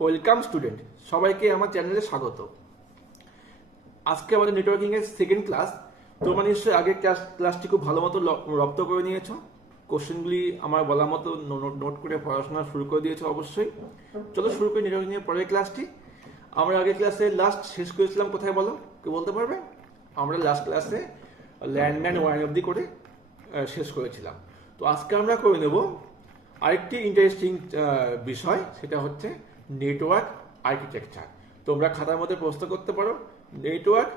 Welcome student, সবাইকে আমার চ্যানেলে স্বাগত। আজকে আমাদের নেটওয়ার্কিং এর সেকেন্ড ক্লাস। তোমরা নিশ্চয়ই আগের ক্লাসটি খুব ভালো মতো রপ্ত করে নিয়েছো। কোশ্চেনগুলি আমার বলার মতো নোট করে পড়াশোনা শুরু করে দিয়েছো অবশ্যই। চলো শুরু করি নেটওয়ার্কিং এর পরের ক্লাসটি। আমরা আগের ক্লাসে লাস্ট শেষ করেছিলাম কোথায় বলো, কেউ বলতে পারবে? আমরা লাস্ট ক্লাসে ল্যান্ডম্যান ওয়ান অবধি করে শেষ করেছিলাম। তো আজকে আমরা করে নেব আরেকটি ইন্টারেস্টিং বিষয়, সেটা হচ্ছে নেটওয়ার্ক আর্কিটেকচার। তোমরা খাতার মধ্যে প্রশ্ন করতে পারো, নেটওয়ার্ক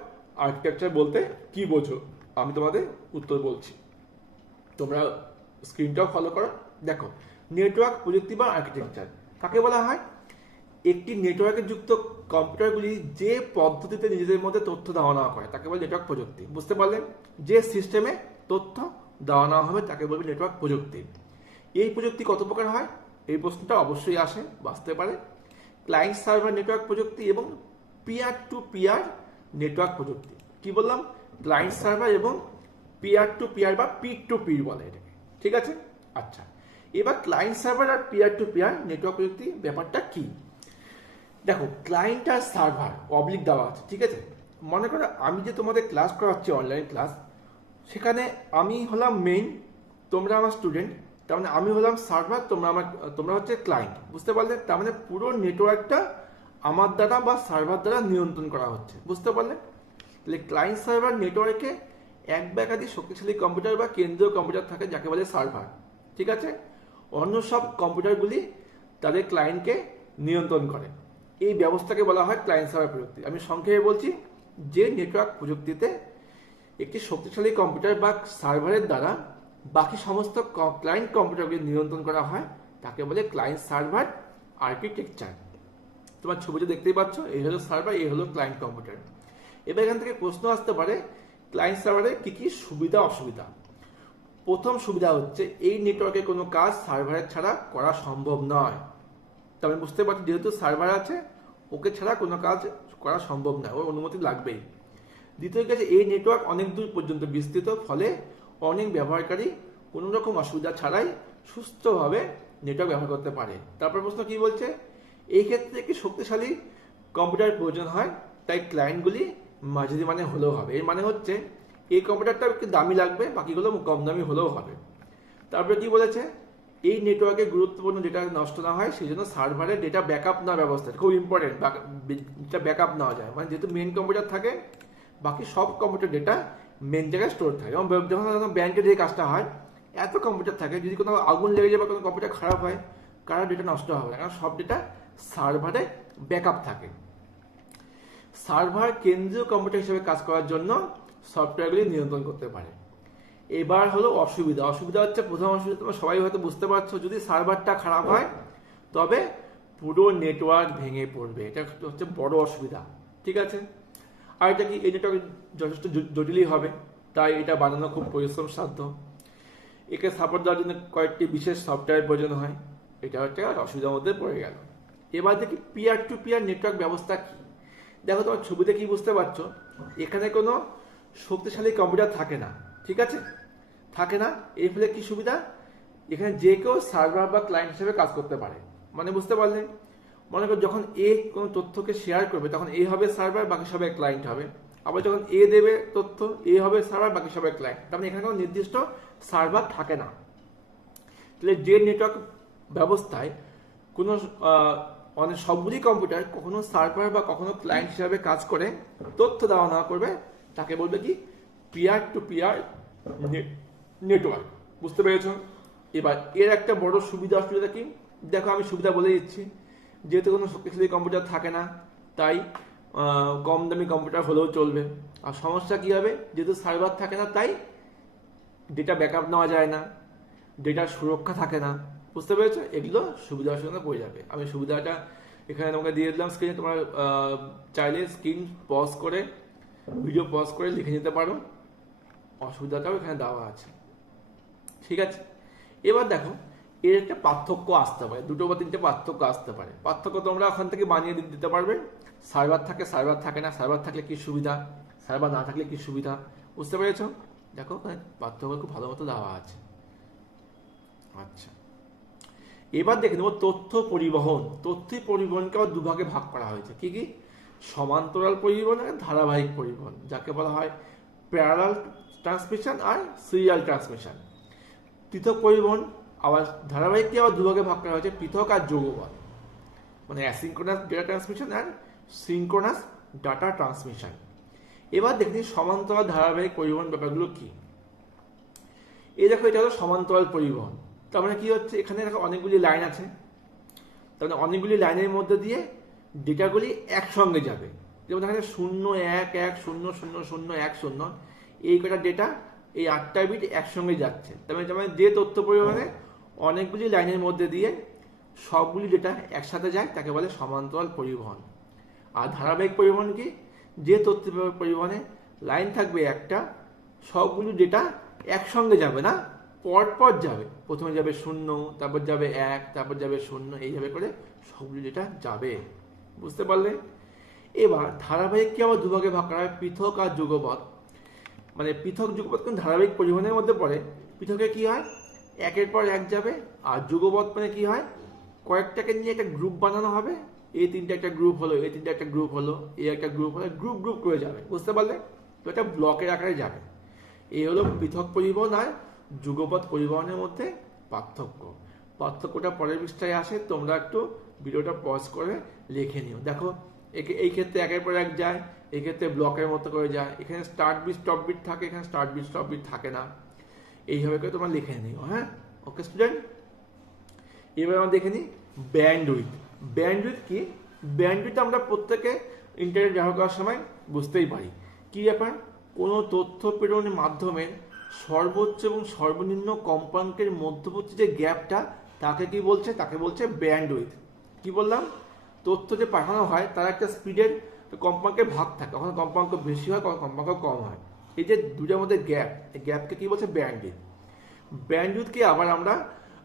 আর্কিটেকচার বলতে কি বোঝো? আমি তোমাদের উত্তর বলছি, তোমরা স্ক্রিনটাও ফলো করো। দেখো, নেটওয়ার্ক প্রযুক্তি বা আর্কিটেকচার কাকে বলা হয়? একটি নেটওয়ার্কে যুক্ত কম্পিউটারগুলি যে পদ্ধতিতে নিজেদের মধ্যে তথ্য দেওয়া নেওয়া করে তাকে বলে নেটওয়ার্ক প্রযুক্তি। বুঝতে পারলেন? যে সিস্টেমে তথ্য দেওয়া নেওয়া হবে তাকে বলবে নেটওয়ার্ক প্রযুক্তি। এই প্রযুক্তি কত প্রকার হয়? এই প্রশ্নটা অবশ্যই আসে, বাঁচতে পারে। ক্লায়েন্ট সার্ভার নেটওয়ার্ক প্রযুক্তি এবং পিয়ার টু পিয়ার নেটওয়ার্ক প্রযুক্তি। কি বললাম? ক্লায়েন্ট সার্ভার এবং পিয়ার টু পিয়ার বা পি টু পি বলে এটাকে। ঠিক আছে? আচ্ছা, এবার ক্লায়েন্ট সার্ভার আর পিয়ার টু পিয়ার নেটওয়ার্ক প্রযুক্তি ব্যাপারটা কি? দেখো, ক্লায়েন্ট আর সার্ভার অবলিক দেওয়া আছে। ঠিক আছে? মনে করো আমি যে তোমাদের ক্লাস করাচ্ছি, অনলাইন ক্লাস, সেখানে আমি হলাম মেইন, তোমরা আমার স্টুডেন্ট। তার মানে আমি হলাম সার্ভার, তোমরা হচ্ছে ক্লায়েন্ট। বুঝতে পারলে? তার মানে পুরো নেটওয়ার্কটা আমার দ্বারা বা সার্ভার দ্বারা নিয়ন্ত্রণ করা হচ্ছে। বুঝতে পারলে? তাহলে ক্লায়েন্ট সার্ভার নেটওয়ার্কে এক বা একাধিক শক্তিশালী কম্পিউটার বা কেন্দ্রীয় কম্পিউটার থাকে যাকে বলে সার্ভার। ঠিক আছে? অন্য সব কম্পিউটারগুলি তাদের ক্লায়েন্টকে নিয়ন্ত্রণ করে। এই ব্যবস্থাকে বলা হয় ক্লায়েন্ট সার্ভার প্রযুক্তি। আমি সংক্ষেপে বলছি, যে নেটওয়ার্ক প্রযুক্তিতে একটি শক্তিশালী কম্পিউটার বা সার্ভারের দ্বারা বাকি সমস্ত ক্লায়েন্ট কম্পিউটারগুলি নিয়ন্ত্রণ করা হয় তাকে বলে ক্লায়েন্ট সার্ভার আর্কিটেকচার। তোমার ছবিতে দেখতেই পাচ্ছ, এই হলো সার্ভার, এই হলো ক্লায়েন্ট কম্পিউটার। এবার এখান থেকে প্রশ্ন আসতে পারে, ক্লায়েন্ট সার্ভারের কি কি সুবিধা অসুবিধা? প্রথম সুবিধা হচ্ছে এই নেটওয়ার্কে কোনো কাজ সার্ভারের ছাড়া করা সম্ভব নয়। তবে বুঝতে পারছি, যেহেতু সার্ভার আছে, ওকে ছাড়া কোনো কাজ করা সম্ভব নয়, ওর অনুমতি লাগবেই। দ্বিতীয় কাছে, এই নেটওয়ার্ক অনেক দূর পর্যন্ত বিস্তৃত, ফলে অনেক ব্যবহারকারী কোনো রকম অসুবিধা ছাড়াই সুস্থভাবে নেটওয়ার্ক ব্যবহার করতে পারে। তারপর প্রশ্ন কি বলছে? এই ক্ষেত্রে একটি শক্তিশালী কম্পিউটার প্রয়োজন হয়, তাই ক্লায়েন্টগুলি মাঝারি মানে হলেও হবে। এর মানে হচ্ছে এই কম্পিউটারটা একটু দামি লাগবে, বাকিগুলো কম দামি হলেও হবে। তারপরে কি বলেছে? এই নেটওয়ার্কে গুরুত্বপূর্ণ ডেটা নষ্ট না হয় সেই জন্য সার্ভারে ডেটা ব্যাকআপ নেওয়ার ব্যবস্থা খুব ইম্পর্টেন্ট। ডেটা ব্যাকআপ নেওয়া যায়, মানে যেহেতু মেন কম্পিউটার থাকে, বাকি সব কম্পিউটার ডেটা মেন জায়গায় স্টোর থাকে। যখন ব্যাংকের যে কাজটা হয়, এত কম্পিউটার থাকে, যদি কোনো আগুন লেগে যায় বা কোনো কম্পিউটার খারাপ হয়, কারো ডেটা নষ্ট হবে না, কারণ সব ডেটা সার্ভারে ব্যাকআপ থাকে। সার্ভার কেন্দ্রীয় কম্পিউটার হিসেবে কাজ করার জন্য সফটওয়্যারগুলি নিয়ন্ত্রণ করতে পারে। এবার হলো অসুবিধা। অসুবিধা হচ্ছে, প্রথম অসুবিধা তোমরা সবাই হয়তো বুঝতে পারছো, যদি সার্ভারটা খারাপ হয় তবে পুরো নেটওয়ার্ক ভেঙে পড়বে। এটা হচ্ছে বড় অসুবিধা। ঠিক আছে? আর এটা কি, এই নেটওয়ার্ক যথেষ্ট জটিলই হবে, তাই এটা বানানো খুব পরিশ্রম সাধ্য। একে সাপোর্ট দেওয়ার জন্য কয়েকটি বিশেষ সফটওয়্যার প্রয়োজন হয়। এটা হচ্ছে অসুবিধার মধ্যে পড়ে গেল। এবার দেখি পিয়ার টু পিয়ার নেটওয়ার্ক ব্যবস্থা কি। দেখো, তোমার ছবিতে কি বুঝতে পারছো? এখানে কোনো শক্তিশালী কম্পিউটার থাকে না। ঠিক আছে? থাকে না। এর ফলে কি সুবিধা? এখানে যে কেউ সার্ভার বা ক্লায়েন্ট হিসেবে কাজ করতে পারে। মানে বুঝতে পারলেন? মনে করো যখন এ কোনো তথ্যকে শেয়ার করবে তখন এ হবে সার্ভার, বাকি সবাই ক্লায়েন্ট হবে। আবার যখন এ দেবে তথ্য, এ হবে সার্ভার, বাকি সবাই ক্লায়েন্ট। তার মানে এখানে কোনো নির্দিষ্ট সার্ভার থাকে না। তাহলে যে নেটওয়ার্ক ব্যবস্থায় কোনো অনেক সবগুলি কম্পিউটার কখনো সার্ভার বা কখনো ক্লায়েন্ট হিসাবে কাজ করে তথ্য দেওয়া না করবে তাকে বলবে কি? Peer to peer network. বুঝতে পেরেছ? এবার এর একটা বড় সুবিধা অসুবিধা কি? দেখো, আমি সুবিধা বলে দিচ্ছি। যেহেতু কোনো শক্তিশালী কম্পিউটার থাকে না, তাই কম দামি কম্পিউটার হলেও চলবে। আর সমস্যা কি হবে? যেহেতু সার্ভার থাকে না, তাই ডেটা ব্যাকআপ নেওয়া যায় না, ডেটার সুরক্ষা থাকে না। বুঝতে পেরেছো? এগুলো সুবিধা অসুবিধা পড়ে যাবে। আমি সুবিধাটা এখানে তোমাকে দিয়ে দিলাম স্ক্রিনে। তোমরা চাইলে স্ক্রিন পজ করে, ভিডিও পজ করে লিখে নিতে পারো। অসুবিধাটাও এখানে দেওয়া আছে। ঠিক আছে? এবার দেখো, এর একটা পার্থক্য আসতে পারে, দুটো বা তিনটে পার্থক্য আসতে পারে। পার্থক্য তোমরা ওখান থেকে বানিয়ে দিতে পারবে। সার্ভার থাকে, সার্ভার থাকে না, সার্ভার থাকলে কি সুবিধা, সার্ভার না থাকলে কি সুবিধা। বুঝতে পেরেছো? দেখো, পার্থক্য খুব ভালো মতো দেওয়া আছে। আচ্ছা, এবার দেখে নেব তথ্য পরিবহন। তথ্য পরিবহনকে আবার দুভাগে ভাগ করা হয়েছে। কি কি? সমান্তরাল পরিবহন আর ধারাবাহিক পরিবহন, যাকে বলা হয় প্যারালাল ট্রান্সমিশন আর সিরিয়াল ট্রান্সমিশন। পৃথক পরিবহন আবার ধারাবাহিককে আবার দুভাগে ভাগ করা হয়েছে, পৃথক আর যুগপৎ, মানে অ্যাসিনক্রোনাস ডেটা ট্রান্সমিশন আর সিনক্রোনাস ডাটা ট্রান্সমিশন। এবার দেখি সমান্তরাল ধারাবাহিক পরিবহন ব্যাপারগুলো কি। এই দেখো, এটা হলো সমান্তরাল পরিবহন। তার মানে কি হচ্ছে, এখানে দেখো অনেকগুলি লাইন আছে, তার মানে অনেকগুলি লাইনের মধ্যে দিয়ে ডেটাগুলি একসঙ্গে যাবে। যেমন এখানে 0 1 1 0 0 0 1 0, এই কটা ডেটা, এই 8টা বিট একসঙ্গে যাচ্ছে। তার মানে যে তথ্য পরিবহনে অনেকগুলি লাইনের মধ্যে দিয়ে সবগুলি ডেটা একসাথে যায় তাকে বলে সমান্তরাল পরিবহন। আর ধারাবাহিক পরিবহন কি? যে তথ্য পরিবহনে লাইন থাকবে একটা, সবগুলি ডেটা একসঙ্গে যাবে না, পরপর যাবে। প্রথমে যাবে 0, তারপর যাবে 1, তারপর যাবে 0, এইভাবে করে সবগুলি ডেটা যাবে। বুঝতে পারলে? এবার ধারাবাহিককে আবার দুভাগে ভাগ করা হয়, পৃথক আর যুগপৎ। মানে পৃথক যুগপৎ কিন্তু ধারাবাহিক পরিবহনের মধ্যে পড়ে। পৃথকে কি হয়, একের পর এক যাবে। আর যুগপৎ মানে কি হয়, কয়েকটাকে নিয়ে একটা গ্রুপ বানানো হবে। এই তিনটা একটা গ্রুপ হলো, এই তিনটা একটা গ্রুপ হলো, এই একটা গ্রুপ হলো, গ্রুপ গ্রুপ করে যাবে। বুঝতে পারলে? তো এটা ব্লকের আকারে যাবে। এই হলো পৃথক পরিবহন আর যুগপৎ পরিবহনের মধ্যে পার্থক্য। পার্থক্যটা পরের পৃষ্ঠায় আসে, তোমরা একটু ভিডিওটা পজ করে লিখে নিও। দেখো, এই ক্ষেত্রে একের পর এক যায়, এই ক্ষেত্রে ব্লকের মতো করে যায়। এখানে স্টার্ট বিট স্টপ বিট থাকে, এখানে স্টার্ট বিট স্টপ বিট থাকে না। এইভাবে করে তোমরা লিখে নিও। হ্যাঁ, ওকে স্টুডেন্ট। এবার আমরা দেখে নিই ব্যান্ডউইথ। ব্যান্ডউইথ কি? ব্যান্ডউইথ আমরা প্রত্যেকে ইন্টারনেট ব্যবহার করার সময় বুঝতেই পারি। কি ব্যাপার? কোনো তথ্য প্রেরণের মাধ্যমে সর্বোচ্চ এবং সর্বনিম্ন কম্পাঙ্কের মধ্যবর্তী যে গ্যাপটা, তাকে কি বলছে? তাকে বলছে ব্যান্ডউইথ। কি বললাম? তথ্য যে পাঠানো হয় তার একটা স্পিডের কম্পাঙ্কের ভাগ থাকে, কখনো কম্পাঙ্ক বেশি হয়, কখনো কম্পাঙ্ক কম হয়। এই যে দুটার মধ্যে গ্যাপ, এই গ্যাপকে কি বলছে? ব্যান্ডউইথ। ব্যান্ডউইথকে আবার আমরা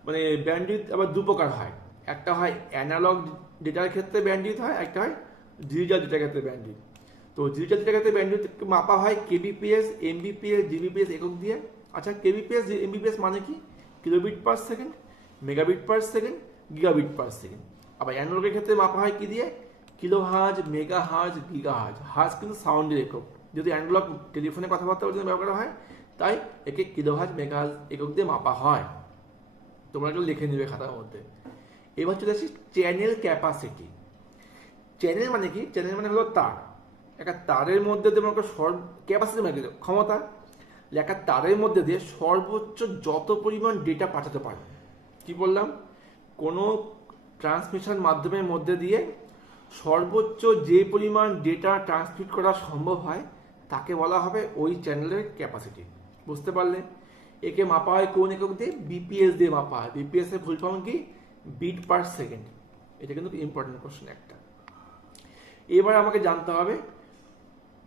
মানে ব্যান্ডউইথ আবার দু প্রকার হয়। একটা হয় অ্যানালগ ডেটার ক্ষেত্রে ব্যান্ডউইথ হয়, একটা হয় ডিজিটাল ডেটার ক্ষেত্রে ব্যান্ডউইথ। তো ডিজিটাল ডেটার ক্ষেত্রে ব্যান্ডউইথ মাপা হয় কেবিপিএস, এমবিপিএস, জিবিপিএস একক দিয়ে। আচ্ছা, কেবিপিএস এমবিপিএস মানে কি? Kilobit per second, megabit per second, gigabit per second. আবার অ্যানালগের ক্ষেত্রে মাপা হয় কি দিয়ে? Kilo hertz, mega hertz, giga hertz. Hertz কিন্তু সাউন্ডের একক, যদি অ্যানালগ টেলিফোনে কথাবার্তা বলতে ব্যবহার করা হয়, তাই একে কিলো হার্জ, মেগা হার্জ একক দিয়ে মাপা হয়। তোমরা একটু লিখে নিবে খাতার মধ্যে। এবার চলে আসি চ্যানেল ক্যাপাসিটি। চ্যানেল মানে কি? চ্যানেল মানে হলো তার। একটা তারের মধ্যে দিয়ে ক্যাপাসিটি মানে ক্ষমতা, একটা তারের মধ্যে দিয়ে সর্বোচ্চ যত পরিমাণ ডেটা পাঠাতে পারবে। কি বললাম? কোনো ট্রান্সমিশন মাধ্যমের মধ্যে দিয়ে সর্বোচ্চ যে পরিমাণ ডেটা ট্রান্সমিট করা সম্ভব হয় তাকে বলা হবে ওই চ্যানেলের ক্যাপাসিটি। বুঝতে পারলে? একে মাপা হয় কোন একক দিয়ে? বিপিএস দিয়ে মাপা হয়। বিপিএস এর ফুল ফর্ম কি? Bit per second. এটা কিন্তু ইম্পর্টেন্ট কোশ্চেন একটা। এবার আমাকে জানতে হবে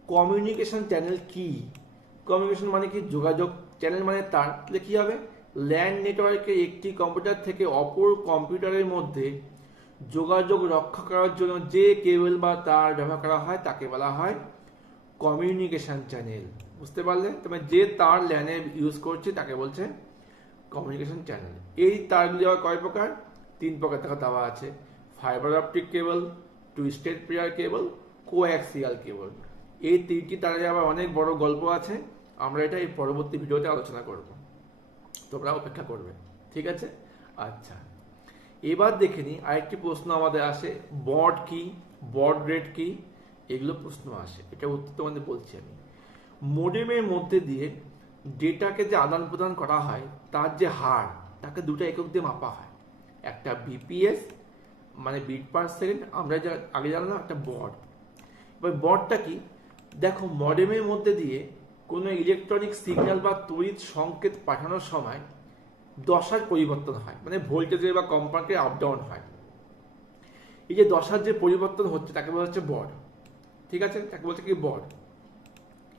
কমিউনিকেশন চ্যানেল কি। কমিউনিকেশন মানে কি? যোগাযোগ। চ্যানেল মানে তার। তাহলে কি হবে? ল্যান নেটওয়ার্কে একটি কম্পিউটার থেকে অপর কম্পিউটারের মধ্যে যোগাযোগ রক্ষা করার জন্য যে কেবল বা তার ব্যবহার করা হয় তাকে বলা হয় কমিউনিকেশন চ্যানেল। বুঝতে পারলে? তবে যে তার ল্যানে ইউজ করছে তাকে বলছে কমিউনিকেশন চ্যানেল। এই তারগুলি আবার কয় প্রকার? 3 প্রকার দেখা দেওয়া আছে। Fibre optic cable, twisted pair cable, coaxial কেবল। এই 3টি তারে আবার অনেক বড় গল্প আছে, আমরা এটা এই পরবর্তী ভিডিওতে আলোচনা করব, তোমরা অপেক্ষা করবে। ঠিক আছে? আচ্ছা, এবার দেখে নিই আরেকটি প্রশ্ন আমাদের আসে, বড কি, বড রেট কি, এগুলো প্রশ্ন আসে। এটা উত্তর তোমাদের বলছি আমি। মোডেমের মধ্যে দিয়ে ডেটাকে যে আদান প্রদান করা হয় তার যে হার, তাকে দুটো একক দিয়ে মাপা হয়। একটা বিপিএস মানে বিট পার সেকেন্ড, আমরা যা আগে জানলাম, একটা বড। এবার বডটা কি? দেখো, মডেমের মধ্যে দিয়ে কোনো ইলেকট্রনিক সিগন্যাল বা তড়িৎ সংকেত পাঠানোর সময় দশার পরিবর্তন হয়, মানে ভোল্টেজের বা কম্পাঙ্কে আপ ডাউন হয়। এই যে দশার যে পরিবর্তন হচ্ছে তাকে বলা হচ্ছে বড। ঠিক আছে? তাকে বলছে কি? বড।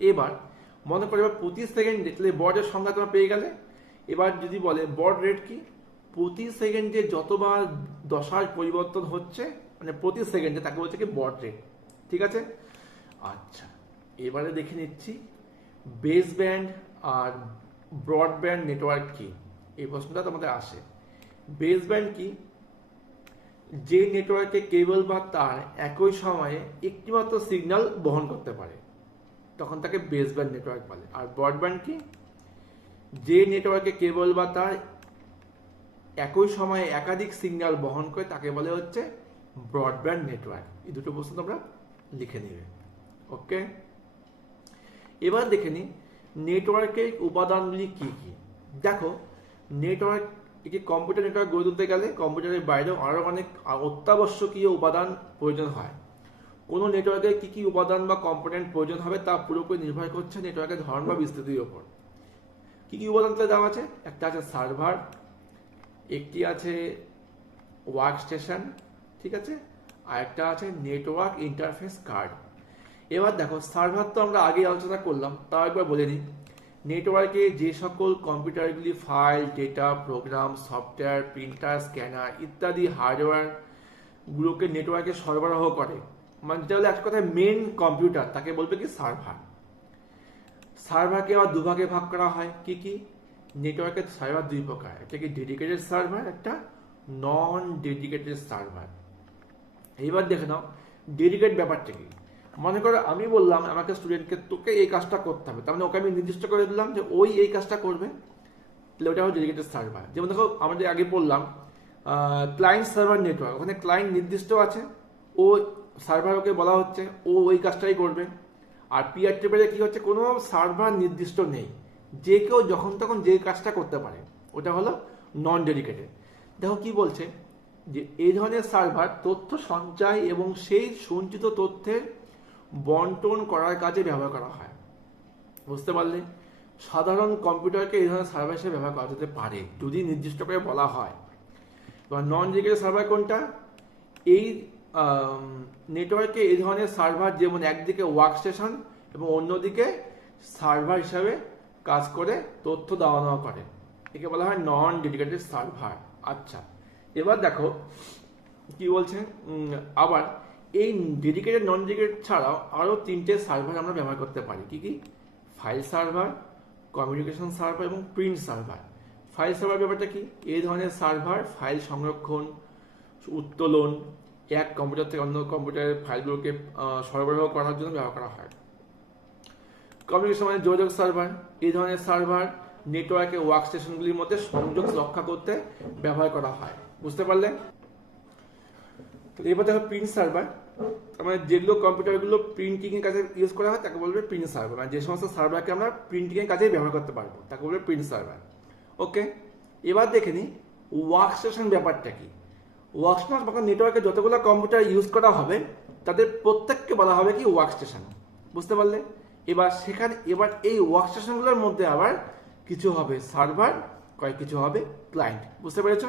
এবার মনে করো এবার প্রতি সেকেন্ডে, তাহলে বডের সংখ্যা তোমরা পেয়ে গেলে। এবার যদি বলে বড রেট কি? প্রতি সেকেন্ডে যতবার দশার পরিবর্তন হচ্ছে, মানে প্রতি সেকেন্ডে, তাকে বলছে কি? বড রেট। ঠিক আছে? আচ্ছা, এবারে দেখে নিচ্ছি বেস ব্যান্ড আর ব্রডব্যান্ড নেটওয়ার্ক কি। এই প্রশ্নটা তোমাদের আসে। বেস ব্যান্ড কি? যে নেটওয়ার্কে কেবল বা তার একই সময়ে একটিমাত্র সিগন্যাল বহন করতে পারে, তখন তাকে বেসব্যান্ড নেটওয়ার্ক বলে। আর ব্রডব্যান্ড কি? যে নেটওয়ার্কে কেবল বা তার একই সময়ে একাধিক সিগন্যাল বহন করে তাকে বলে হচ্ছে ব্রডব্যান্ড নেটওয়ার্ক। এই দুটো প্রশ্ন তোমরা লিখে নিবে। ওকে, এবার দেখে নি নেটওয়ার্কের উপাদানগুলি কি কি। দেখো, নেটওয়ার্ক, একটি কম্পিউটার নেটওয়ার্ক গড়ে তুলতে গেলে কম্পিউটারের বাইরেও আরও অনেক অত্যাবশ্যকীয় উপাদান প্রয়োজন হয়। কোনো নেটওয়ার্কের কী কী উপাদান বা কম্পোনেন্ট প্রয়োজন হবে তা পুরোপুরি নির্ভর করছে নেটওয়ার্কের ধরন বা বিস্তৃতির ওপর। কী কী উপাদান তাহলে দেওয়া আছে? একটা আছে সার্ভার, একটি আছে ওয়ার্ক স্টেশন, ঠিক আছে, আর একটা আছে নেটওয়ার্ক ইন্টারফেস কার্ড। এবার দেখো, সার্ভার তো আমরা আগে আলোচনা করলাম, তাও একবার বলে নিই। নেটওয়ার্কে যে সকল কম্পিউটারগুলি file, data, program, software, printer, scanner ইত্যাদি হার্ডওয়্যারগুলোকে নেটওয়ার্কে সরবরাহ করে, মানে যেটা হলো এক কথায় মেন কম্পিউটার, তাকে বলবে কি সার্ভার। সার্ভারকে আবার দুভাগে ভাগ করা হয়। কি কি? নেটওয়ার্কের সার্ভার দুই প্রকার, একটা কি ডেডিকেটেড সার্ভার, একটা নন ডেডিকেটেড সার্ভার। এইবার দেখে নাও ডেডিকেট ব্যাপারটা কি। মনে করো আমি বললাম আমাকে স্টুডেন্টকে, তোকে এই কাজটা করতে হবে, তার মানে ওকে আমি নির্দিষ্ট করে দিলাম যে ওই এই কাজটা করবে, তাহলে ওটা হলো ডেডিকেটেড সার্ভার। যেমন দেখো, আমাদের আগে বললাম ক্লায়েন্ট সার্ভার নেটওয়ার্ক, ওখানে ক্লায়েন্ট নির্দিষ্ট আছে, ও সার্ভার, ওকে বলা হচ্ছে ও ওই কাজটাই করবে। আর পিয়ার টেবিলে কি হচ্ছে, কোনো সার্ভার নির্দিষ্ট নেই, যে কেউ যখন তখন যে কাজটা করতে পারে, ওটা হলো নন ডেডিকেটেড। দেখো কি বলছে, যে এই ধরনের সার্ভার তথ্য সঞ্চয় এবং সেই সঞ্চিত তথ্যের বন্টন করার কাজে ব্যবহার করা হয়। বুঝতে পারলে? সাধারণ কম্পিউটারকে এই ধরনের সার্ভার হিসেবে ব্যবহার করা যেতে পারে যদি নির্দিষ্ট করে বলা হয়। বা নন ডেডিকেটেড সার্ভার কোনটা? এই নেটওয়ার্কে এই ধরনের সার্ভার যেমন একদিকে ওয়ার্ক স্টেশন এবং অন্যদিকে সার্ভার হিসাবে কাজ করে তথ্য দেওয়া নেওয়া করে, একে বলা হয় নন ডেডিকেটেড সার্ভার। আচ্ছা, এবার দেখো কি বলছে, আবার এই ডেডিকেটেড নন ডেডিকেটেড ছাড়াও আরও তিনটে সার্ভার আমরা ব্যবহার করতে পারি। কি কি? ফাইল সার্ভার, কমিউনিকেশন সার্ভার এবং প্রিন্ট সার্ভার। ফাইল সার্ভার ব্যাপারটা কি? এই ধরনের সার্ভার ফাইল সংরক্ষণ, উত্তোলন, এক কম্পিউটার থেকে অন্য কম্পিউটারের ফাইলগুলোকে সরবরাহ করার জন্য ব্যবহার করা হয়। কমিউনিকেশন মানে যোগাযোগ সার্ভার, এই ধরনের সার্ভার নেটওয়ার্কে ওয়ার্ক স্টেশনগুলির মধ্যে সংযোগ রক্ষা করতে ব্যবহার করা হয়। বুঝতে পারলে? এবার দেখো প্রিন্ট সার্ভার, মানে যেগুলো কম্পিউটারগুলো প্রিন্টিং এর কাজে ইউজ করা হয় তাকে বলবে প্রিন্ট সার্ভার, মানে যে সমস্ত সার্ভারকে আমরা প্রিন্টিং এর কাজে ব্যবহার করতে পারবো তাকে বলবে প্রিন্ট সার্ভার। ওকে, এবার দেখে নিই ওয়ার্ক স্টেশন ব্যাপারটা কি। ওয়ার্ক স্টেশন বা নেটওয়ার্কে যতগুলো কম্পিউটার ইউজ করা হবে তাদের প্রত্যেককে বলা হবে কি ওয়ার্ক স্টেশন। বুঝতে পারলে? এবার এই ওয়ার্ক স্টেশনগুলোর মধ্যে আবার কিছু হবে সার্ভার, কিছু হবে ক্লায়েন্ট। বুঝতে পেরেছ?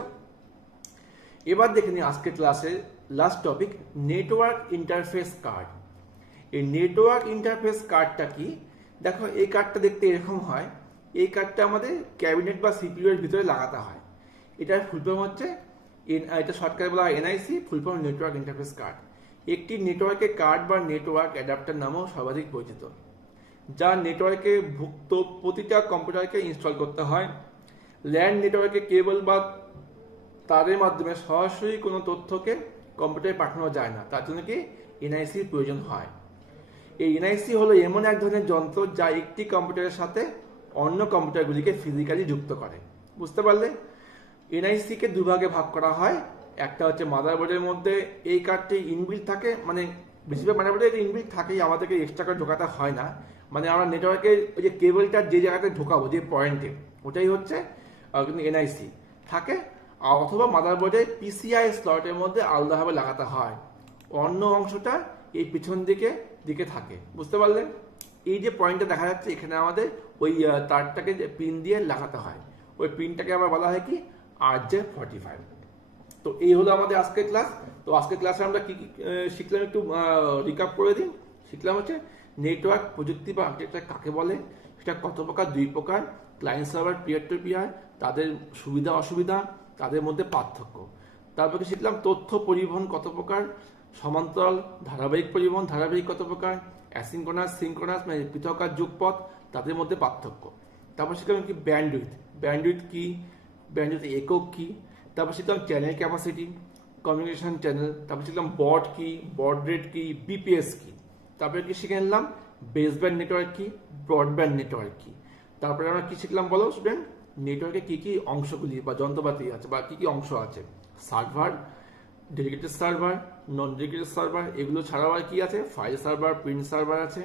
এবার দেখে নিই আজকের ক্লাসের last topic, network interface card. এই নেটওয়ার্ক ইন্টারফেস কার্ডটা কি? দেখো, এই কার্ডটা দেখতে এরকম হয়। এই কার্ডটা আমাদের ক্যাবিনেট বা সিপিইউ এর ভিতরে লাগাতে হয়। এটার ফুল ফর্ম হচ্ছে, এটা শর্টকাটে বলা হয় NIC, full form network interface card. একটি নেটওয়ার্কের কার্ড বা নেটওয়ার্ক অ্যাডাপ্টার নামেও সর্বাধিক পরিচিত, যা নেটওয়ার্কে ভুক্ত প্রতিটা কম্পিউটারকে ইনস্টল করতে হয়। ল্যান্ড নেটওয়ার্কে কেবল বা তারের মাধ্যমে সরাসরি কোনো তথ্যকে কম্পিউটারে পাঠানো যায় না, তার জন্য কি এনআইসির প্রয়োজন হয়। এই এনআইসি হলো এমন এক ধরনের যন্ত্র যা একটি কম্পিউটারের সাথে অন্য কম্পিউটারগুলিকে ফিজিক্যালি যুক্ত করে। বুঝতে পারলে? এনআইসিকে দুভাগে ভাগ করা হয়। একটা হচ্ছে মাদারবোর্ডের মধ্যে এই কার্ডটি ইনবিল্ট থাকে, মানে বেশিরভাগ মাদারবোর্ডে এটা ইনবিল্ট থাকেই, আমাদেরকে এক্সট্রা করে ঢোকাতে হয় না। মানে আমরা নেটওয়ার্কে ওই যে কেবলটা যে জায়গাতে ঢোকাবো, যে পয়েন্টে, ওটাই হচ্ছে কিন্তু এনআইসি থাকে। অথবা মাদারবোর্ডে পিসিআই স্লটের মধ্যে আলাদাভাবে লাগাতে হয়, অন্য অংশটা এই পিছন দিকে থাকে। বুঝতে পারলে? এই যে পয়েন্টটা দেখা যাচ্ছে এখানে আমাদের ওই তারটাকে পিন দিয়ে লাগাতে হয়, ওই পিনটাকে আবার বলা হয় কি RJ45। তো এই হলো আমাদের আজকের ক্লাস। তো আজকের ক্লাসে আমরা কি কি শিখলাম একটু রিক্যাপ করে দিই। শিখলাম হচ্ছে নেটওয়ার্ক প্রযুক্তি বা আর্কিটেকচার কাকে বলে, সেটা কত প্রকার, দুই প্রকার, client server, peer to peer, তাদের সুবিধা অসুবিধা, তাদের মধ্যে পার্থক্য। তারপরে শিখলাম তথ্য পরিবহন কত প্রকার, সমান্তরাল, ধারাবাহিক পরিবহন, ধারাবাহিক কত প্রকার, অ্যাসিনক্রোনাস, সিনক্রোনাস, মানে পৃথক আর যুগপথ, তাদের মধ্যে পার্থক্য। তারপর শিখলাম কি ব্যান্ডউইথ কি, ব্যান্ডউইথ একক কি। তারপর শিখলাম চ্যানেল ক্যাপাসিটি, কমিউনিকেশন চ্যানেল, তারপর শিখলাম বড কি, বড রেট কি, বিপিএস কি, তারপরে কি শিখে নিলাম বেসব্যান্ড নেটওয়ার্ক কি, ব্রডব্যান্ড নেটওয়ার্ক কি। তারপরে আমরা কি শিখলাম বলো স্টুডেন্ট, নেটওয়ার্কে কি কি অংশগুলি বা যন্ত্রপাতি আছে বা কি কি অংশ আছে, সার্ভার, ডেডিকেটেড সার্ভার, নন ডেডিকেটেড সার্ভার, এগুলো ছাড়াও আর কি আছে, ফাইল সার্ভার, প্রিন্ট সার্ভার আছে।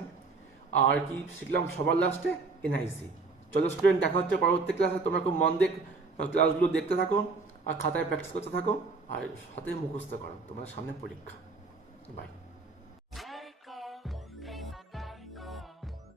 আর কি শিখলাম সবার লাস্টে, এনআইসি। চলো স্টুডেন্ট, দেখা হচ্ছে পরবর্তী ক্লাসে। তোমরা খুব মন দিয়ে ক্লাসগুলো দেখতে থাকো আর খাতায় প্র্যাকটিস করতে থাকো আর সাথে মুখস্থ করো, তোমার সামনে পরীক্ষা। বাই।